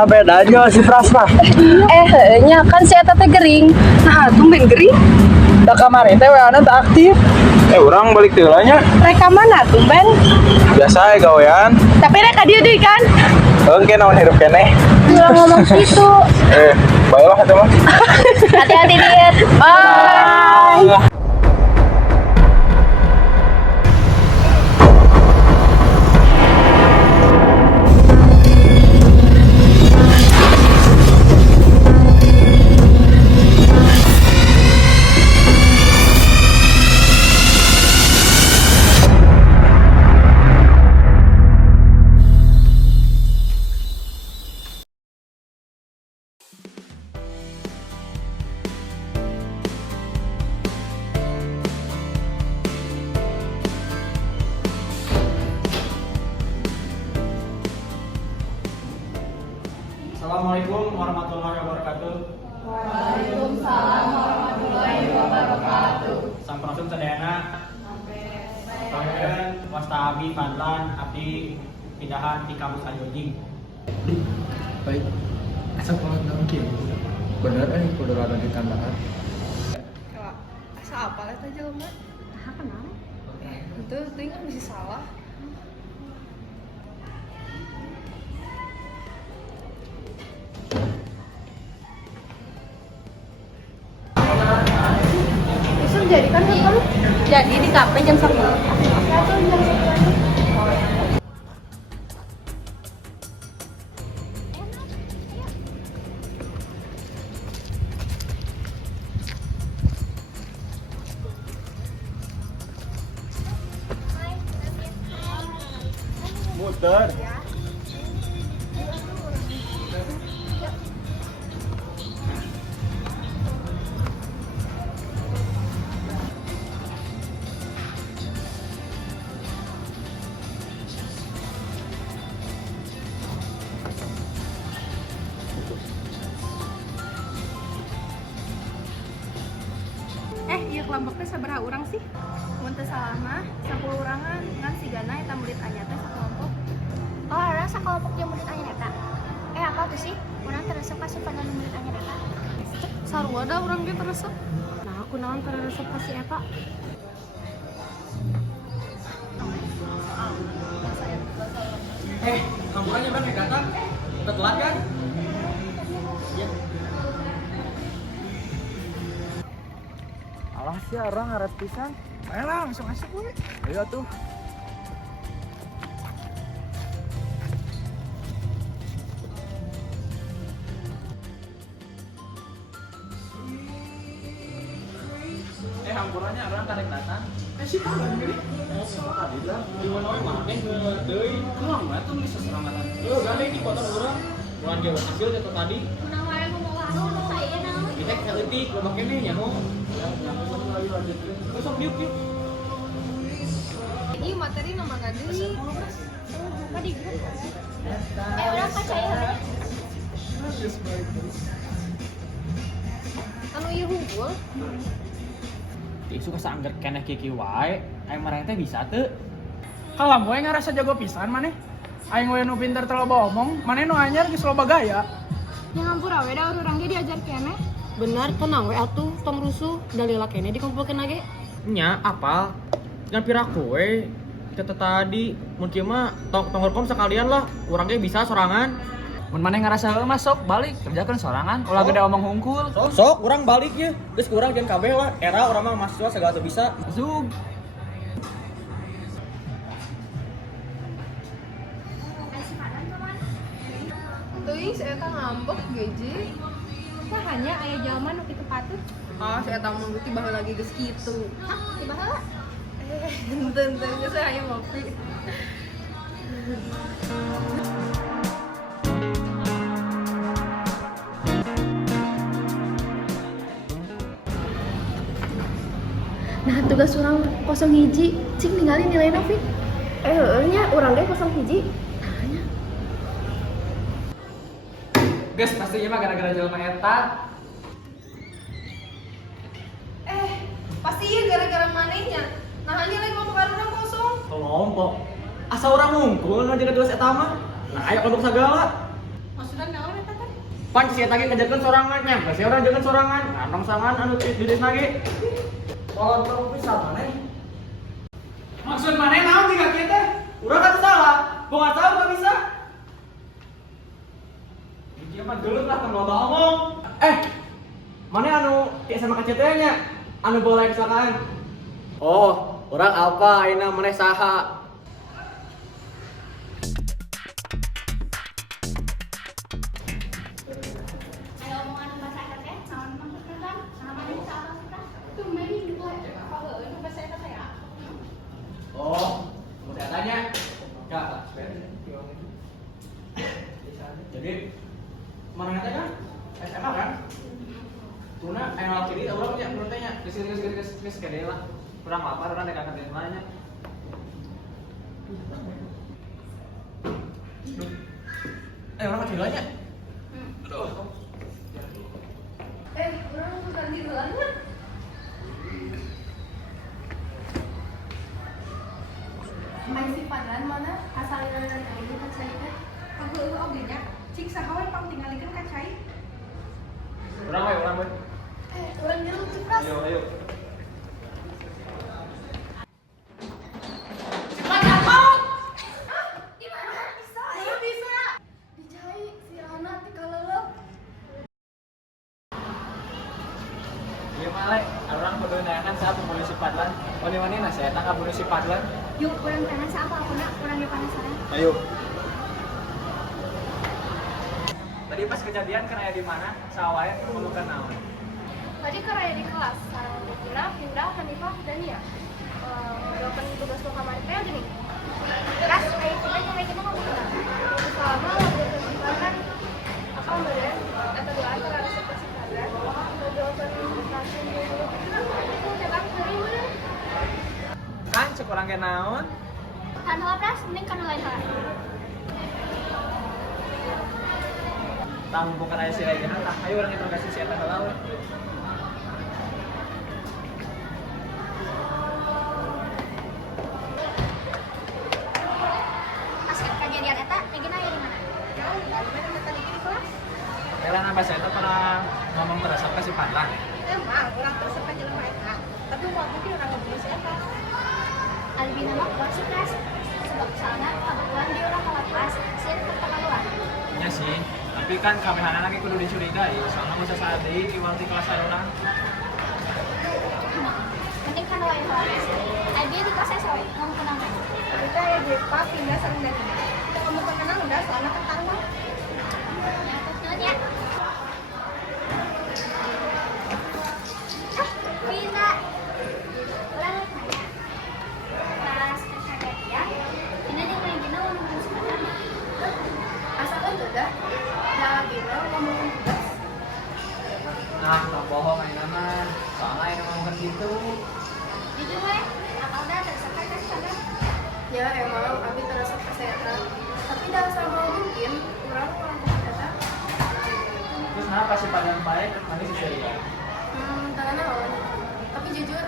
asa bedanya si Prasna. Nya kan si eta teh gering. Nah, tumben gering. Da kemarin teh weana teu aktif. Urang balik deui nya. Rekaman tumben. Biasa gawean. Tapi rek dia deui kan. Engke naon hirup keneh. Ulah ngomong situ. Baiklah atuh mah. Hati-hati diet. Bye. Assalamualaikum warahmatullahi wabarakatuh. Waalaikumsalam warahmatullahi wabarakatuh. Sampurasun sadayana. Kalian wasta abdi Fadlan abdi pindahan di kampus Anjing. Baik. Asa pola mungkin. Bener kudu rada ditambahan. Asa apa lah teh jelema? Nah, kenal. Itu teuing kan bisa salah. Jadi kan kamu jadi di kafe jam 10. Muter. Iya kelompoknya sabaraha urang sih? Mun teu salah mah 10 urangan ngan sigana eta murid anyar teh sakelompok. Oh, orang sakelompok jeung murid anyar eta. Apa tuh sih? Urang teresep kasih pada murid anyar eta. Sarua da urang ge teresep. Nah, aku naon teresep ka si eta? Hampurannya bang datang. Udah telat kan? Alah sih orang ngaret pisan. Ayolah langsung masuk we. Ayo tuh. Hampurannya orang karek datang. Si kawan gini. Adilah, di mana we mah teh deui. Kumaha mah tuh bisa serangan. Gale di kota urang. Urang ge hasil jatuh tadi. Menang wae ngomong warung nu saya naon. Kita keleutik lo make nih nyaho. Besok diuk yuk. Ieu materi nu mana deui? Ka di grup. Urang percaya. Anu ieu hungkul. Isu kasangger keneh kiki wae, aing marang teh bisa teu? Kalam gue ngerasa jago pisan maneh. Aing we nu pinter terlalu omong, maneh nu anyar geus loba gaya. Yang hampura we da urang ge diajar keneh. Bener tenang we atuh, tong rusuh dalila keneh dikumpulkeun lagi. Nya apal? Ngan piraku we. Kita tadi mun kieu mah tong rekom sekalian lah, urang ge bisa sorangan. Mun maneh ngerasa heuh masuk balik kerjakeun sorangan, ulah gede omong hungkul. Sok urang balik ye. Geus urang jeung kabeh lah, era urang mah mahasiswa segala teu bisa. Zug. Teuing si eta ngambek geje. Tah hanya aya jalma nu kitu patuh. Ah, si eta mah beuti baheula lagi geus kitu. Hah, di baheula? Henteu geus aya ngopi. Nah, tugas urang 01 cik ninggalin nilainya Fit. Nya urang ge 01. Geus pasti ieu mah gara-gara jelema eta. Pasti ieu gara-gara manehnya. Nah, ini lagi kelompok urang kosong. Kelompok. Asa urang ngungkul ngajaga tugas eta mah. Nah, aya kelompok sagala. Maksudna naon Pan si eta ge ngajakeun sorangan nya, geus orang jangan sorangan. Kantong sangan anu didis lagi. Kontong pisan maneh. Maksud mana naon tiga kita? Urang kan salah. Gua tahu gak bisa. Dia mah geuleuh lah kan loba omong. Mana anu SMA KCT nya? Anu bola kecelakaan. Oh, orang apa ayeuna maneh saha? Ayo omongan bahasa Inggris ya, naon maksudnya kan? Sama ini sama kita. Tuh main juga. Apa euy bahasa Inggris ya? Oh, mau saya tanya. Enggak, jadi mana ngatanya kan? SMA kan? Tuna anu kiri urang nya urang tanya geus kede lah. Kurang lapar urang dekat di mana. Orang kecil aja. Aduh. Orang bukan di dalamnya. Main si Padlan mana? Asal dari ini kan saya kan. Aku oge nya. Cik saha we pang tingalikeun ka cai. Urang we. Orang jero cepras. Ayo. Cepat apa? Di mana bisa? Di bisa. Di cai si Ana ti kalelep. Iya malek, orang kudu nanyakan saya pembeli si Padlan. Wani-wani na saya tangkap pembeli si Padlan. Yuk, kurang tanya siapa aku nak, kurang dia penasaran. Ayo. Tadi pas kejadian keraya di mana? Sawah ngomong ke naon. Tadi keraya di kelas. Sarang Dina, Pindah, Hanifah, dan Nia. Jawaban tugas lo kemarin teh gini. Ras, ayo kita nyampe kita ngomong kenal. Selama lagi kan apa mbak? Atau dua antara ada seperti kalian. Jawaban langsung dulu. Itu coba dari mana? Kan cek orang ke naon? Kan Ras, mending kan lain hal. Tanggung bukan aya si Raina tah. Ayo orang interogasi si eta heula we. Pas kejadian eta, Regina ya di mana? Tadi di kelas. Ela nambah saya teh pernah ngomong terus ke si Padlan. Emang orang tersekat jalan mereka. Tapi waktu itu orang nggak bisa apa. Albi nama kelas kelas. Sebab sana kebetulan dia orang kelas, sih keterlaluan. Nya sih, tapi kan kabehana lagi kudu dicurigai. Soalnya masa saat deui iwang di kelas urang. Mending kan lain hal. Albi di kelas saya soalnya ngomong kenal mereka. Kita ya Jepa pindah sering dari. Kita ngomong kenal udah soalnya kan taruhan. Ya, betul ya. Bisa. Ulang nanya. Pas kejadian, ini dia main gini ngomong sebenarnya. Asalkan udah. Nah, Bina ngomong tugas. Nah, tak bohong ayeuna mah. Soalnya ayeuna ngomong gitu. Jujur weh, akal dah tersekat kan sana. Ya emang Abi terasa kesehatan. Tapi dah sama mungkin kurang kesehatan. Terus kenapa si Padlan baik? Nanti si Celia. Tangan naon. Tapi jujur,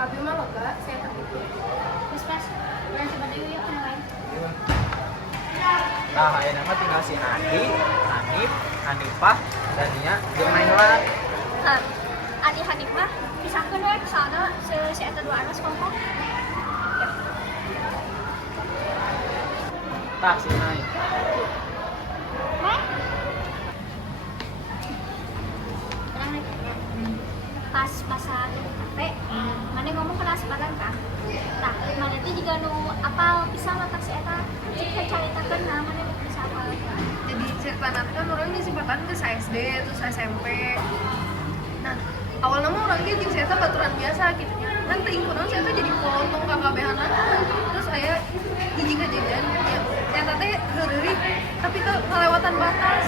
Abi mah lega sehat itu. Terus pas, udah coba dulu yuk kenal lain. Nah, ayeuna mah tinggal si Adi, Hanif, Hanifah, dan Nia jeung Naila. Adi Hanif mah, pisahkan weh kesana si eta dua anak sekongkong. Tah si Nai. Mah? Tenang nih. Pas masa di kafe, mana ngomong kenal sepadan kan? Nah, mana itu juga nu apal pisah letak si eta. Cek caritakeun nah mana bisa apal. Jadi cerita nanti kan orang ini simpatan ke SD terus SMP. Nah, awalnya mah orang dia jeung saya baturan biasa gitu. Nanti ingkunan saya jadi potong KKB-ana. Terus saya hiji kejadian ya saya teh heureuy tapi kelewatan batas.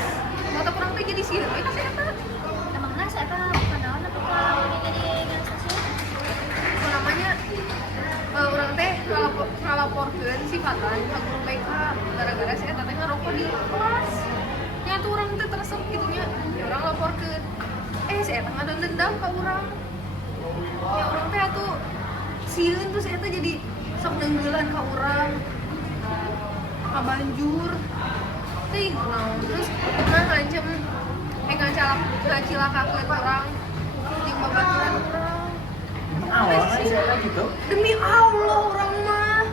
Mata kurang teh jadi sieun we ka saya teh. Emangnya si eta bukan naon atau kalau ini di organisasi? Namanya orang teh ngalaporkeun si Fatan ka guru BK gara-gara si eta teh ngarokok di kelas. Nya tuh orang teh teresep gitu nya. Ya orang laporkeun. Si eta ngadon dendam ka urang. Ya orang teh atuh sieun terus eta jadi sok denggeulan ka urang. Kabanjur. teh naon terus ngancem ngacilakakeun orang jeung babaturan urang. Awalnya saya gitu. Demi Allah orang mah.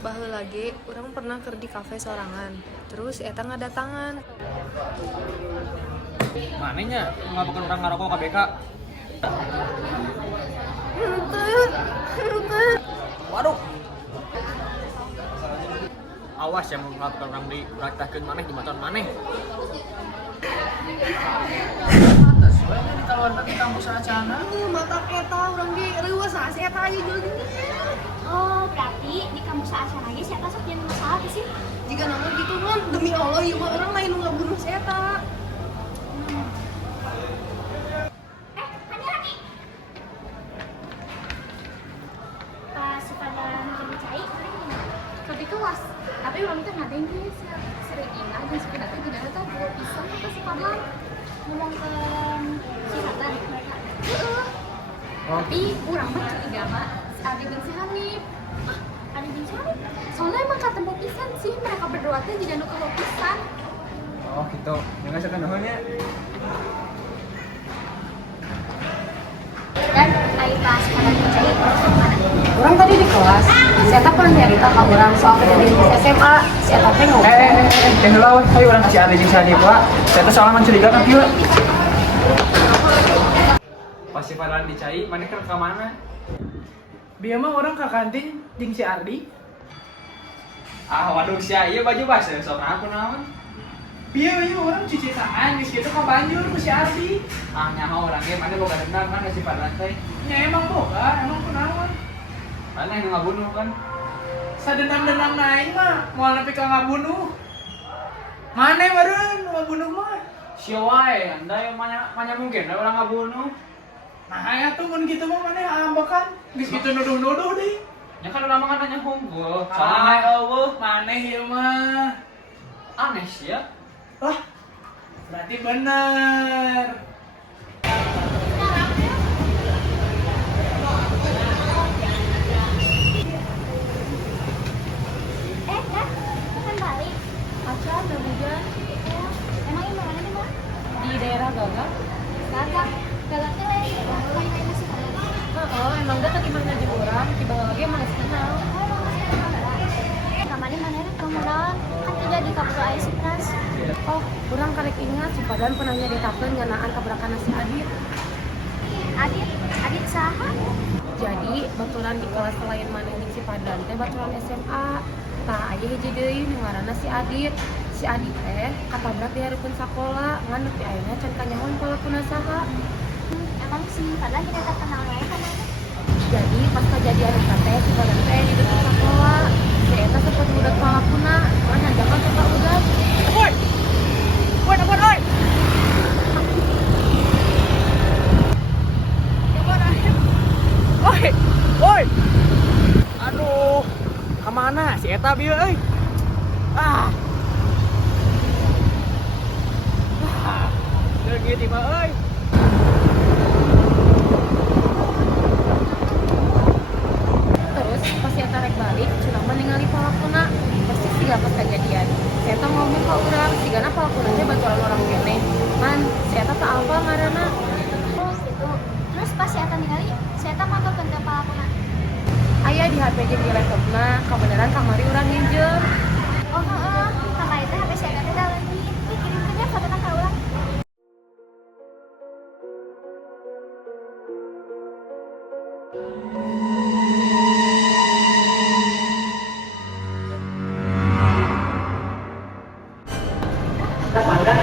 Baheula lagi orang pernah keur di kafe sorangan. Terus eta ngadatangan. Manehnya ngapakeun orang ngarokok ka BK? Henteu. Waduh. Awas ya mau ngelakukan orang di praktekeun maneh di motor maneh. Atas we ditawarkan di kampus acana. Mata eta urang di reueus nah si eta aya jual gini. Oh, berarti di kampus asal lagi saya sok jadi masalah sih. Jika nama gitu kan demi Allah ieu mah urang lain nu ngabunuh si eta. Hati-hati. Pas pada jadi cai, tapi kelas. Tapi orang itu ngatain dia sering ingat dan sebenarnya tidak tahu bahwa pisang apa sih padahal ngomong ke si Hatan mereka. Tapi kurang mah curiga mah si Adi bin si Hanif. Adi bin si Hanif. Soalnya emang kata mau pisan sih mereka berdua teh juga nu kalau pisan. Oh gitu. Yang nggak nuhunnya. Dan air pas pada cai mana? Orang tadi di kelas, si eta pernah nyarita ka urang soal kejadian di SMA. Si eta teh ngomong. Heula we, hayu urang si Adi jeung si Hanif wa. Saya teh soalnya mencurigakan kieu. Pas si Farhan dicai, maneh keur ka mana? Biar mah orang ke kantin jeung si Ardi. Ah, waduh sia ieu baju basa sok aku naon. Biar aja orang cuci tangan, geus kitu ka banjur ku si Ardi. Ah nyaho urang ge maneh boga dendam kan si Farhan teh. Nya emang boga, emang kunaon. Maneh nu ngabunuh kan. Sadendam-dendam naik mah, moal nepi ka ngabunuh. Mane meureun nu ngabunuh mah. Sia wae, anda yang manya mungkin da urang ngabunuh. Nah, aya tuh mun kitu mah maneh ambekan, geus kitu nuduh-nuduh deui. Ya kan urang mah nanya hunggul. Ah. Soalnya eueuh Maneh ieu mah. aneh sih ya. Lah, berarti bener. Kan? Kan balik. Aca ada hujan Emang ini mana nih, Mbak? di daerah Gaga. Gagak. Gagak teh lain masih pada. Emang dekat gimana di orang, tiba lagi emang kenal. Kamari mana nih kemudahan? Kan tidak di kapal air Sipras. Oh, kurang karek ingat si Padan pernah nyaritakeun ngeunaan kabrakan si Adit. Adit saha? Jadi, baturan di kelas selain maneh jeung si Padan teh baturan SMA. Tah aya hiji deui nu ngaranna si Adit. Si Adit teh katabrak di hareupeun sakola, ngan nepi ayeuna can kanyahoan palakunna saha. Emang si Padang kita kenal wae kan? Jadi pas kejadian eta teh si Padan teh di depan sakola. Si eta sempat budak palakunna, urang ngajakan ka udah. Woi. Woi, woi. Woi, woi. Aduh, kemana si Eta bieu euy? Leugeut ieu mah euy. Terus pas si Eta rek balik, cenah mah ningali palakuna persis siga pas kejadian. Si Eta ngomong ka urang, sigana palakuna teh baturan orang kene. Man, si Eta teh apa ngaranna? Oh gitu. Terus pas si Eta ningali, si Eta mantap teu palakuna. Aya di HP jeung di laptopna, kabeneran kamari urang nginjem. Oh heeh, kamari teh HP si Eta teh da leuwih. Kirimkeun ya fotona ka urang.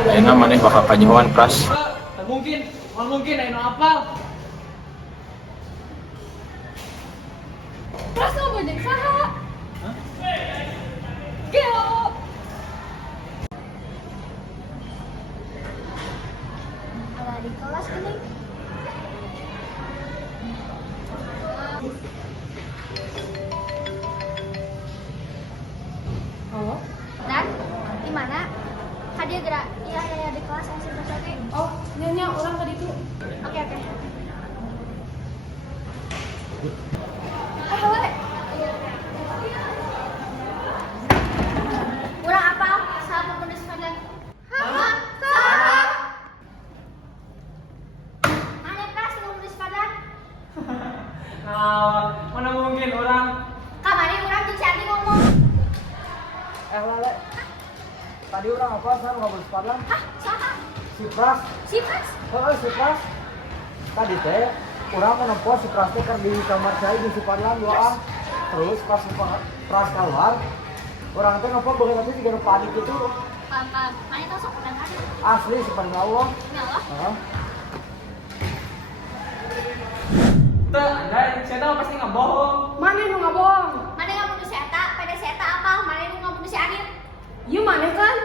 Enak maneh bakal kanyahoan pras. Mungkin aya nu apal. Terus lu mau jadi saha? Gelo. Ada di kelas ini. Oh, Dan di mana? Hadir gerak. Iya di kelas yang Sipras oke. oh, nyonya orang tadi tuh. Oke. Urang apa? Mana mungkin orang. Kamari orang jeung si Andi ngomong. Lele. Tadi orang apa? Saya nggak boleh sepadan. Hah, siapa? Si Pras. Si Pras? Si Pras. Tadi teh, orang menempuh si Pras teh kan di kamar saya di Suparlan doang. Terus pas si Pras keluar, orang teh ngapa begitu sih gara panik itu. Mana tahu sok udah ada. Asli seperti Allah. Ya Allah. Heeh. Tuh, anjay, saya tahu pasti nggak bohong. Mana nu ngabohong? Mana nggak bunuh si Eta? Pada si Eta apa? Mana nu nggak bunuh si Adit? Ieu maneh kan?